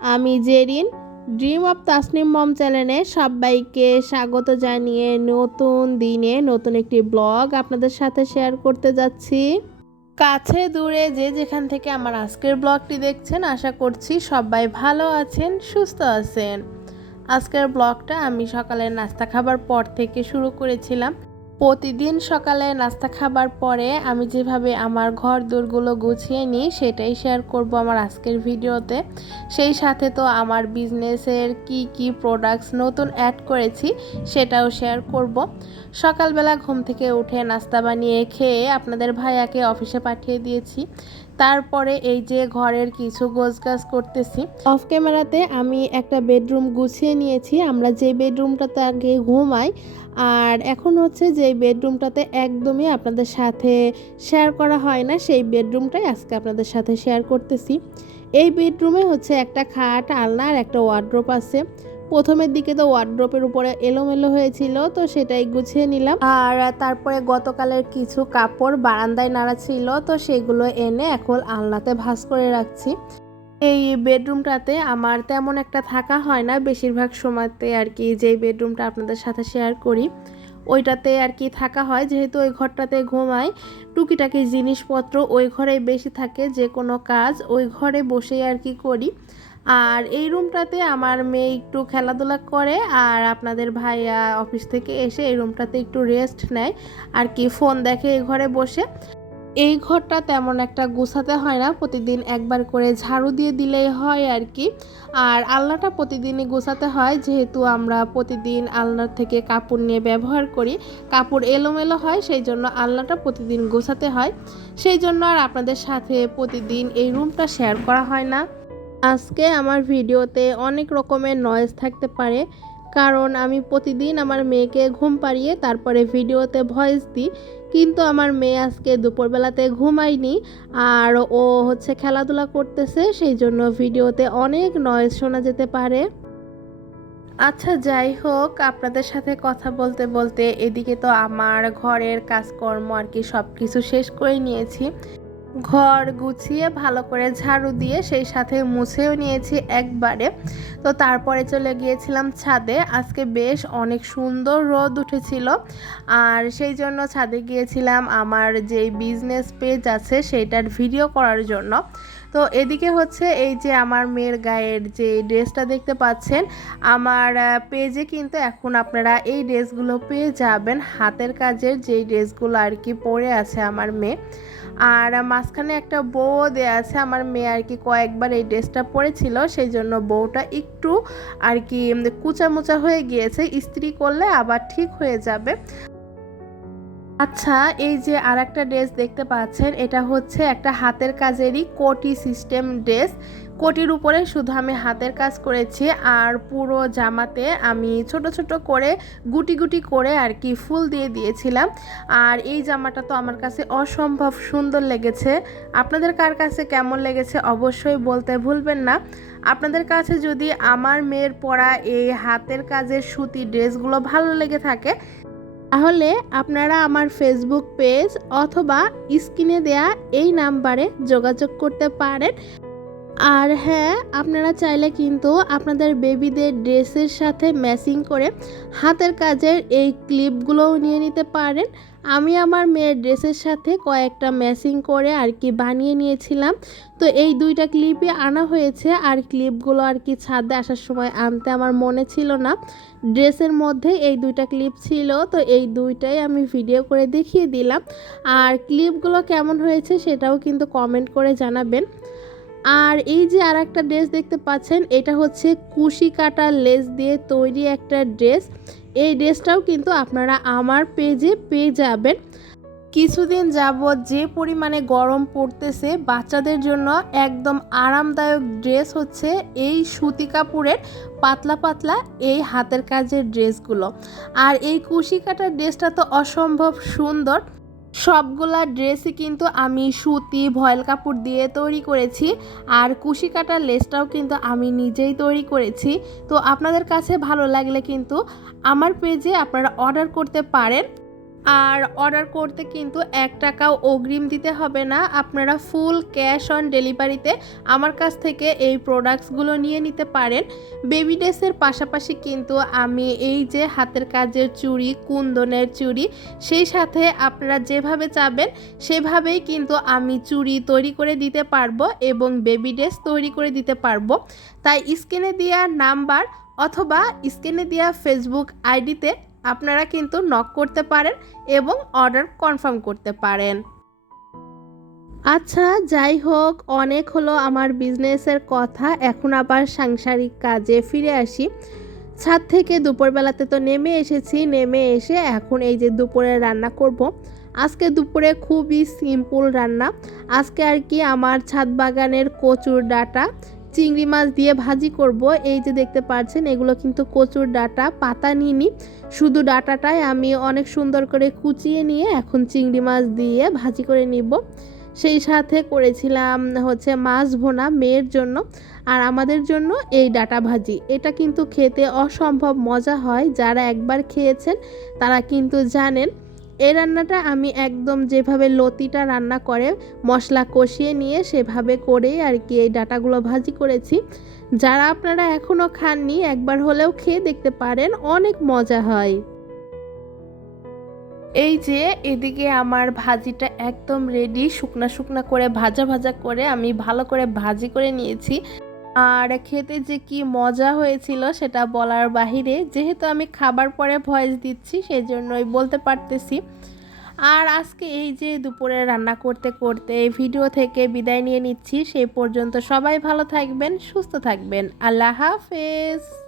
আমি Zerin dream of Tasnim Mom চ্যানেলে সবাইকে স্বাগত জানিয়ে নতুন দিনে নতুন একটি ব্লগ আপনাদের সাথে শেয়ার করতে যাচ্ছি। কাছে দূরে যে যেখান থেকে আমার আজকের ব্লগটি দেখছেন, আশা করছি সবাই ভালো আছেন, সুস্থ আছেন। আজকের ব্লগটা আমি সকালে নাস্তা খাবার পর থেকে শুরু করেছিলাম। প্রতিদিন সকালে নাস্তা খাবার পরে আমি যেভাবে আমার ঘর দূরগুলো গুছিয়ে নিই, সেটাই শেয়ার করব আমার আজকের ভিডিওতে। সেই সাথে তো আমার বিজনেসের কি কি প্রোডাক্টস নতুন অ্যাড করেছি, সেটাও শেয়ার করব। সকালবেলা ঘুম থেকে উঠে নাস্তা বানিয়ে খেয়ে আপনাদের ভাইয়াকে অফিসে পাঠিয়ে দিয়েছি। তারপরে এই যে ঘরের কিছু গোছগাছ করতেছি। অফ ক্যামেরাতে আমি একটা বেডরুম গুছিয়ে নিয়েছি। আমরা যে বেডরুমটাতে আগে ঘুমাই আর এখন হচ্ছে যে বেডরুমটাতে একদমই আপনাদের সাথে শেয়ার করা হয় না, সেই বেডরুমটাই আজকে আপনাদের সাথে শেয়ার করতেছি। এই বেডরুমে হচ্ছে একটা খাট, আলনা আর একটা ওয়ার্ড্রোপ আছে। প্রথমের দিকে তো ওয়ার্ড্রোপের উপরে এলোমেলো হয়েছিল, তো সেটাই গুছিয়ে নিলাম। আর তারপরে গতকালের কিছু কাপড় বারান্দায় নাড়া ছিল, তো সেগুলো এনে এখন আলনাতে ভাঁজ করে রাখছি। এই বেডরুমটাতে আমার তেমন একটা থাকা হয় না বেশিরভাগ সময়তে আর কি, যেই বেডরুমটা আপনাদের সাথে শেয়ার করি, ওইটাতে আর কি থাকা হয়। যেহেতু ওই ঘরটাতে ঘুমাই, টুকিটাকি জিনিসপত্র ওই ঘরেই বেশি থাকে, যে কোনো কাজ ওই ঘরে বসেই আর কি করি। আর এই রুমটাতে আমার মেয়ে একটু খেলাধুলা করে আর আপনাদের ভাইয়া অফিস থেকে এসে এই রুমটাতে একটু রেস্ট নেয়। আর কি ফোন দেখে এই ঘরে বসে। এই ঘরটা তেমন একটা গুছাতে হয় না, প্রতিদিন একবার করে ঝাড়ু দিয়ে দিলেই হয় আর কি। আর আলনাটা প্রতিদিনই গোছাতে হয়, যেহেতু আমরা প্রতিদিন আলনার থেকে কাপড় নিয়ে ব্যবহার করি, কাপড় এলোমেলো হয় সেই জন্য আলনাটা প্রতিদিন গোছাতে হয়। সেই জন্য আর আপনাদের সাথে প্রতিদিন এই রুমটা শেয়ার করা হয় না। আজকে আমার ভিডিওতে অনেক রকমের নয়েজ থাকতে পারে কারণ আমি প্রতিদিন আমার মেয়েকে ঘুম পাড়িয়ে তারপরে ভিডিওতে ভয়েস দিই। কিন্তু আমার মেয়ে আজকে দুপুরবেলাতে ঘুমায়নি আর ও হচ্ছে খেলাধুলা করতেছে, সেই জন্য ভিডিওতে অনেক নয়েজ শোনা যেতে পারে। আচ্ছা যাই হোক, আপনাদের সাথে কথা বলতে বলতে এদিকে তো আমার ঘরের কাজকর্ম আর কি সব কিছু শেষ করে নিয়েছি। ঘর গুছিয়ে ভালো করে ঝাড়ু দিয়ে সেই সাথে মুছেও নিয়েছি একবারে। তো তারপরে চলে গিয়েছিলাম ছাদে। আজকে বেশ অনেক সুন্দর রোদ উঠেছিল। আর সেই জন্য ছাদে গিয়েছিলাম আমার যেই বিজনেস পেজ আছে সেইটার ভিডিও করার জন্য। তো এদিকে হচ্ছে এই যে আমার মেয়ের গায়ের যে ড্রেসটা দেখতে পাচ্ছেন, আমার পেজে কিন্তু এখন আপনারা এই ড্রেসগুলো পেয়ে যাবেন। হাতের কাজের যেই ড্রেসগুলো আর কি পরে আছে আমার মেয়ে। আর মাঝখানে একটা বউ দেওয়া আছে, আমার মেয়ে আর কি কয়েকবার এই ড্রেসটা পরেছিল সেই জন্য বউটা একটু আর কি কুচা মুচা হয়ে গিয়েছে, ইস্ত্রি করলে আবার ঠিক হয়ে যাবে। আচ্ছা এই যে আর একটা ড্রেস দেখতে পাচ্ছেন, এটা হচ্ছে একটা হাতের কাজেরই কোটি সিস্টেম ড্রেস। কোটির উপরে শুধু আমি হাতের কাজ করেছি, আর পুরো জামাতে আমি ছোট ছোট করে, গুটি গুটি করে আর কি ফুল দিয়ে দিয়েছিলাম। আর এই জামাটা তো আমার কাছে অসম্ভব সুন্দর লেগেছে। আপনাদের কার কাছে কেমন লেগেছে অবশ্যই বলতে ভুলবেন না। আপনাদের কাছে যদি আমার মেয়ের পরা এই হাতের কাজের সুতি ড্রেসগুলো ভালো লেগে থাকে তাহলে আপনারা আমার ফেসবুক পেজ অথবা স্ক্রিনে দেয়া এই নাম্বারে যোগাযোগ করতে পারেন। আর হ্যাঁ আপনারা চাইলে কিন্তু আপনাদের বেবিদের ড্রেসের সাথে ম্যাচিং করে হাতের কাজের এই ক্লিপগুলোও নিয়ে নিতে পারেন। আমি আমার মেয়ের ড্রেসের সাথে কয়েকটা ম্যাচিং করে আর কি বানিয়ে নিয়েছিলাম। তো এই দুইটা ক্লিপই আনা হয়েছে আর ক্লিপগুলো আর কি ছাদে আসার সময় আনতে আমার মনে ছিল না। ড্রেসের মধ্যে এই দুইটা ক্লিপ ছিল, তো এই দুইটাই আমি ভিডিও করে দেখিয়ে দিলাম। আর ক্লিপগুলো কেমন হয়েছে সেটাও কিন্তু কমেন্ট করে জানাবেন। আর এই যে আর একটা ড্রেস দেখতে পাচ্ছেন, এটা হচ্ছে কুশি কাটা লেস দিয়ে তৈরি একটা ড্রেস। এই ড্রেসটাও কিন্তু আপনারা আমার পেজে পেয়ে যাবেন। কিছুদিন যাবৎ যে পরিমাণে গরম পড়তেছে, বাচ্চাদের জন্য একদম আরামদায়ক ড্রেস হচ্ছে এই সুতি কাপড়ের পাতলা পাতলা এই হাতের কাজের ড্রেসগুলো। আর এই কুশি কাটার ড্রেসটা তো অসম্ভব সুন্দর। সবগুলা ড্রেসই কিন্তু আমি সুতি, ভয়েল কাপড় দিয়ে তৈরি করেছি। আর কুশি কাটার লেসটাও কিন্তু আমি নিজেই তৈরি করেছি। তো আপনাদের কাছে ভালো লাগলে কিন্তু আমার পেজে আপনারা অর্ডার করতে পারেন। আর অর্ডার করতে কিন্তু এক টাকাও অগ্রিম দিতে হবে না। আপনারা ফুল ক্যাশ অন ডেলিভারিতে আমার কাছ থেকে এই প্রোডাক্টসগুলো নিয়ে নিতে পারেন। বেবি ড্রেসের পাশাপাশি কিন্তু আমি এই যে হাতের কাজের চুড়ি, কুন্দনের চুড়ি, সেই সাথে আপনারা যেভাবে চাবেন, সেভাবেই কিন্তু আমি চুড়ি তৈরি করে দিতে পারব এবং বেবি ড্রেস তৈরি করে দিতে পারব। তাই স্ক্রিনে দেওয়া নাম্বার অথবা স্ক্রিনে দেওয়া ফেসবুক আইডিতে আপনারা কিন্তু নক করতে পারেন এবং অর্ডার কনফার্ম করতে পারেন। আচ্ছা যাই হোক, অনেক হলো আমার বিজনেসের কথা। এখন আবার সাংসারিক কাজে ফিরে আসি। ছাদ থেকে দুপুরবেলাতে তো নেমে এসেছি, নেমে এসে এখন এই যে দুপুরে রান্না করব। আজকে দুপুরে খুবই সিম্পল রান্না। আজকে আর কি আমার ছাদ বাগানের কচুর ডাটা। চিংড়ি মাছ দিয়ে ভাজি করব। এই যে দেখতে পাচ্ছেন, এগুলো কিন্তু কচুর ডাটা, পাতা নিইনি। শুধু ডাটাটাই আমি অনেক সুন্দর করে কুচিয়ে নিয়ে এখন চিংড়ি মাছ দিয়ে ভাজি করে নিব। সেই সাথে করেছিলাম হচ্ছে মাছ ভোনা মেয়ের জন্য আর আমাদের জন্য এই ডাটা ভাজি। এটা কিন্তু খেতে অসম্ভব মজা হয়। যারা একবার খেয়েছেন তারা কিন্তু জানেন। এই রান্নাটা আমি একদম যেভাবে লতিটা রান্না করে, মশলা কষিয়ে নিয়ে সেভাবে করেই আর কি এই ডাটাগুলো ভাজি করেছি। যারা আপনারা এখনও খাননি, একবার হলেও খেয়ে দেখতে পারেন, অনেক মজা হয়। এই যে এদিকে আমার ভাজিটা একদম রেডি শুকনা শুকনা করে, ভাজা ভাজা করে আমি ভালো করে ভাজি করে নিয়েছি। আর খেতে যে কি মজা হয়েছিল সেটা বলার বাহিরে, যেহেতু আমি খাবার পরে ভয়েস দিচ্ছি সেই জন্যই বলতে পারতেছি। আর আজকে এই যে দুপুরে রান্না করতে করতে এই ভিডিও থেকে বিদায় নিয়ে নিচ্ছি, সেই পর্যন্ত সবাই ভালো থাকবেন, সুস্থ থাকবেন। আল্লাহ হাফেজ।